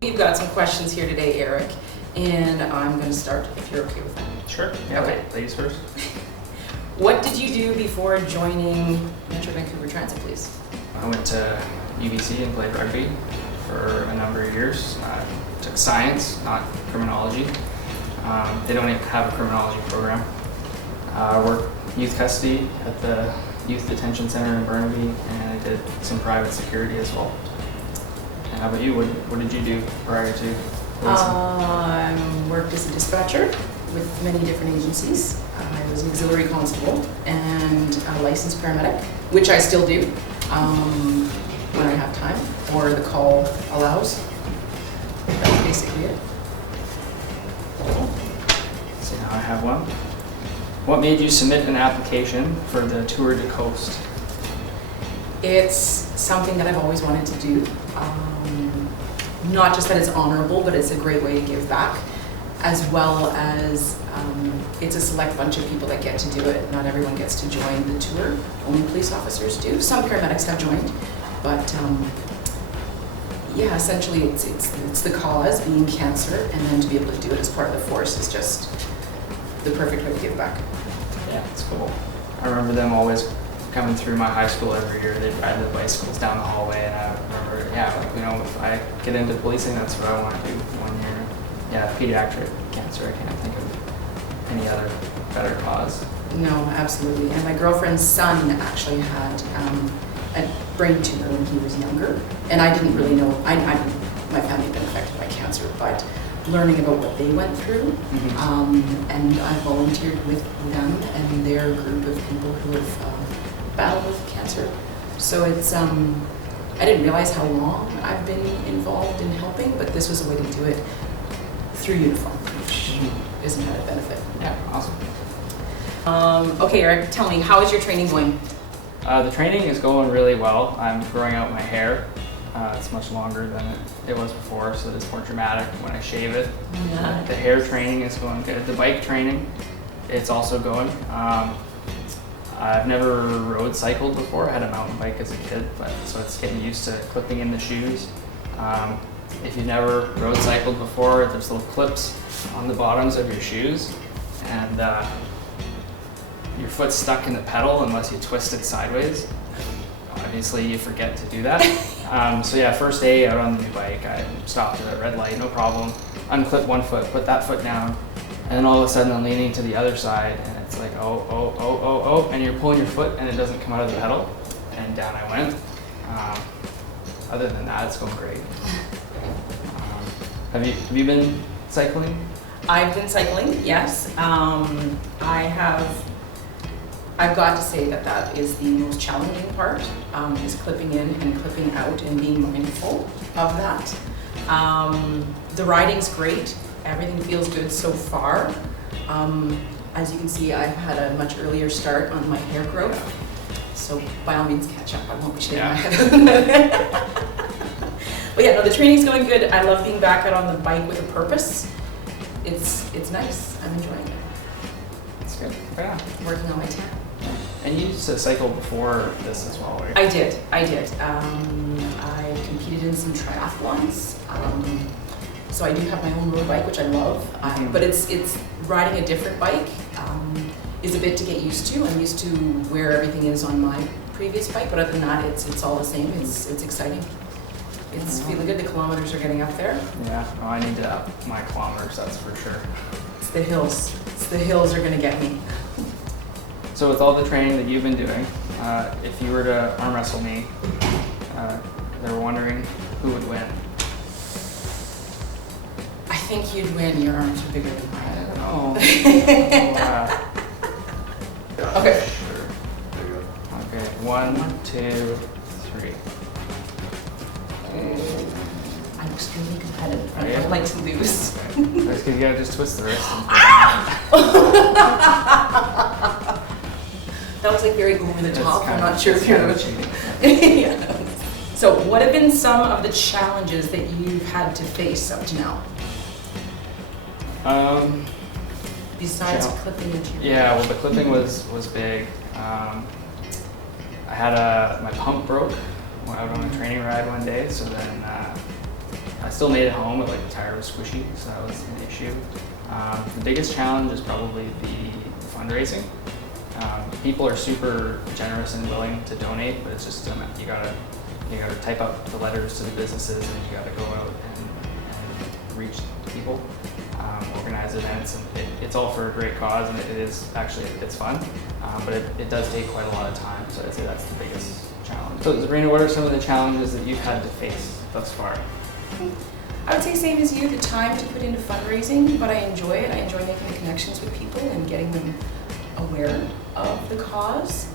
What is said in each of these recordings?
We've got some questions here today, Eric, and I'm going to start if you're okay with that. Sure. Yeah, Okay. ladies first. What did you do before joining Metro Vancouver Transit, please? I went to UBC and played rugby for a number of years. Took science, not criminology. They don't even have a criminology program. Worked youth custody at the Youth Detention Center in Burnaby, and I did some private security as well. And how about you? What did you do prior to Olson? Worked as a dispatcher with many different agencies. I was an auxiliary constable and a licensed paramedic, which I still do when I have time or the call allows. That's basically it. So now I have one. What made you submit an application for the Tour de Coast? It's something that I've always wanted to do. Not just that it's honorable, but it's a great way to give back, as well as it's a select bunch of people that get to do it. Not everyone gets to join the tour. Only police officers do. Some paramedics have joined, but yeah, essentially it's the cause, being cancer, and then to be able to do it as part of the force is just the perfect way to give back. Yeah, it's cool. I remember them always coming through my high school every year. They'd ride the bicycles down the hallway, and I remember, if I get into policing, that's what I want to do one year. Yeah, pediatric cancer, I can't think of any other better cause. No, absolutely. And my girlfriend's son actually had a brain tumor when he was younger, and I didn't really know. My family had been affected by cancer, but learning about what they went through, and I volunteered with them and their group of people who have battled with cancer. So it's I didn't realize how long I've been involved in helping, but this was a way to do it through uniform, which is an added benefit. Yeah, awesome. Okay, Eric, tell me, how is your training going? The training is going really well. I'm growing out my hair. It's much longer than it was before, so it's more dramatic when I shave it. Yeah. The hair training is going good. The bike training, it's also going. I've never road cycled before. I had a mountain bike as a kid, so it's getting used to clipping in the shoes. If you've never road cycled before, there's little clips on the bottoms of your shoes, and your foot's stuck in the pedal unless you twist it sideways. Obviously, you forget to do that. So yeah, first day out on the new bike, I stopped at a red light, no problem. Unclip one foot, put that foot down, and then all of a sudden I'm leaning to the other side, and it's like, oh, and you're pulling your foot and it doesn't come out of the pedal, and down I went. Other than that, it's going great. Have you been cycling? I've been cycling, yes. I've got to say that is the most challenging part, is clipping in and clipping out and being mindful of that. The riding's great. Everything feels good so far. As you can see, I've had a much earlier start on my hair growth. So by all means, catch up. I won't be shaving my head. But yeah, no, the training's going good. I love being back out on the bike with a purpose. It's nice. I'm enjoying it. That's good. Yeah. Working on my tan. And you used to cycle before this as well, right? I did. I competed in some triathlons. So I do have my own road bike, which I love. But it's riding a different bike is a bit to get used to. I'm used to where everything is on my previous bike, but other than that, it's all the same. It's exciting. It's feeling good. The kilometers are getting up there. Yeah, well, I need to up my kilometers, that's for sure. It's the hills. The hills are going to get me. So with all the training that you've been doing, if you were to arm wrestle me, they were wondering who would win. I think you'd win. Your arms are bigger than mine. I don't know. Okay. Sure. There you go. Okay, 1, 2, 3. I'm extremely competitive. Oh, yeah? I like to lose. That's because you gotta just twist the wrist. That was like very over the top. I'm not sure if you're you're cheating. yeah. So what have been some of the challenges that you've had to face up to now? Besides clipping into your Yeah, well the clipping was big. I had my pump broke out on a training ride one day, so then I still made it home, but like the tire was squishy, so that was an issue. The biggest challenge is probably the fundraising. People are super generous and willing to donate, but it's just you gotta type up the letters to the businesses, and you gotta go out and reach people, organize events, and it's all for a great cause, and it is actually it's fun, but it does take quite a lot of time. So I'd say that's the biggest challenge. So Zabrina, what are some of the challenges that you've had to face thus far? I would say same as you, the time to put into fundraising, but I enjoy it. I enjoy making the connections with people and getting them aware of the cause.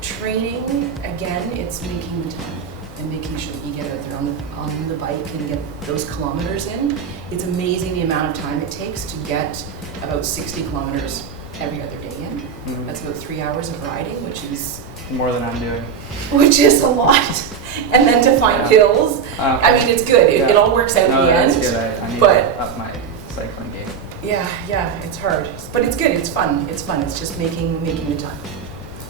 Training, again, it's making the time and making sure that you get out there on the bike and get those kilometers in. It's amazing the amount of time it takes to get about 60 kilometers every other day in. Mm-hmm. That's about 3 hours of riding, which is More than I'm doing. a lot. And then to find hills. I mean, it's good. It all works out in the end. That's good. I need but to up my cycling game. yeah, it's hard. But it's good. It's fun. It's fun. It's just making the time.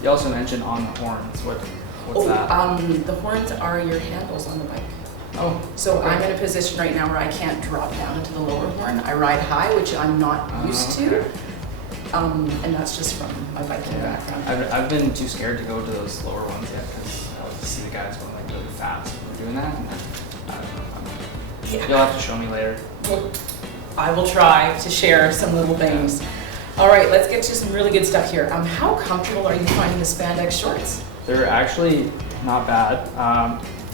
You also mentioned on the horns. What's that? The horns are your handles on the bike. Oh, So okay. I'm in a position right now where I can't drop down into the lower horn. I ride high, which I'm not used to. Okay. And that's just from my biking background. I've been too scared to go to those lower ones yet because I like to see the guys going like really fast when they're doing that. And I don't know. You'll have to show me later. Well, I will try to share some little things. All right, let's get to some really good stuff here. How comfortable are you finding the spandex shorts? They're actually not bad.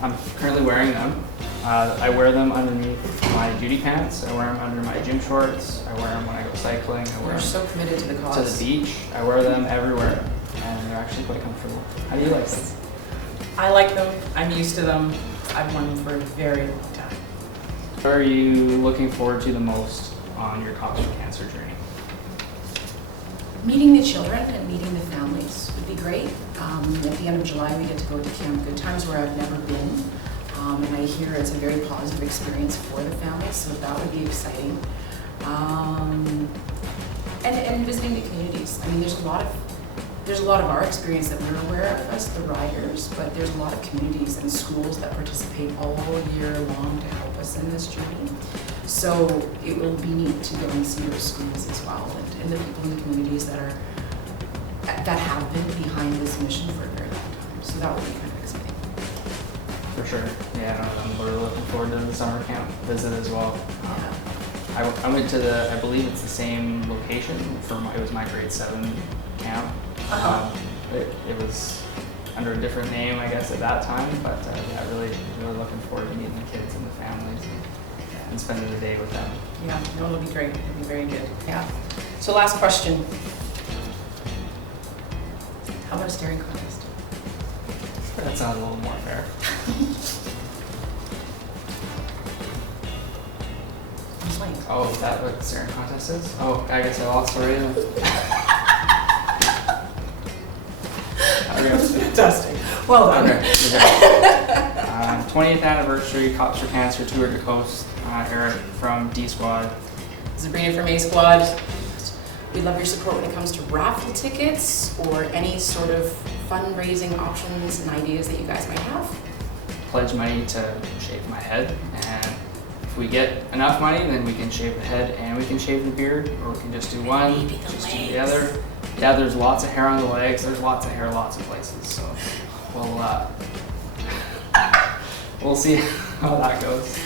I'm currently wearing them. I wear them underneath my duty pants. I wear them under my gym shorts. I wear them when I go cycling. I wear We're them so committed to the to cause. the beach. I wear them everywhere, and they're actually quite comfortable. How do you like them? I like them. I'm used to them. I've worn them for a very long time. What are you looking forward to the most on your Cops for Cancer journey? Meeting the children and meeting the families would be great. At the end of July, we get to go to Camp Good Times, where I've never been. And I hear it's a very positive experience for the families, so that would be exciting. And visiting the communities. I mean, there's a lot of our experience that we're aware of, us, the riders, but there's a lot of communities and schools that participate all year long to help us in this journey. So it will be neat to go and see those schools as well, and the people in the communities that have been behind this mission for a very long time. So that would be kind of exciting. For sure. Yeah, we're looking forward to the summer camp visit as well. Yeah. I went to I believe it's the same location it was my grade 7 camp. It was under a different name, I guess, at that time, but yeah, really looking forward to meeting the kids and the families and spending the day with them. Yeah, no, it'll be great. It'll be very good. Yeah. So last question. How about a staring contest? That sounds a little more fair. I'm blank. Oh, is that what the staring contest is? Oh, I guess I lost already. Fantastic. Well done. Okay, you're good. 20th anniversary Cops for Cancer Tour de Coast. Eric from D Squad. Zabrina from A Squad. We love your support when it comes to raffle tickets or any sort of fundraising options and ideas that you guys might have. Pledge money to shave my head, and if we get enough money, then we can shave the head and we can shave the beard, or we can just do one, Maybe the just do legs. the other. Yeah, there's lots of hair on the legs. There's lots of hair, lots of places. So we'll see how that goes.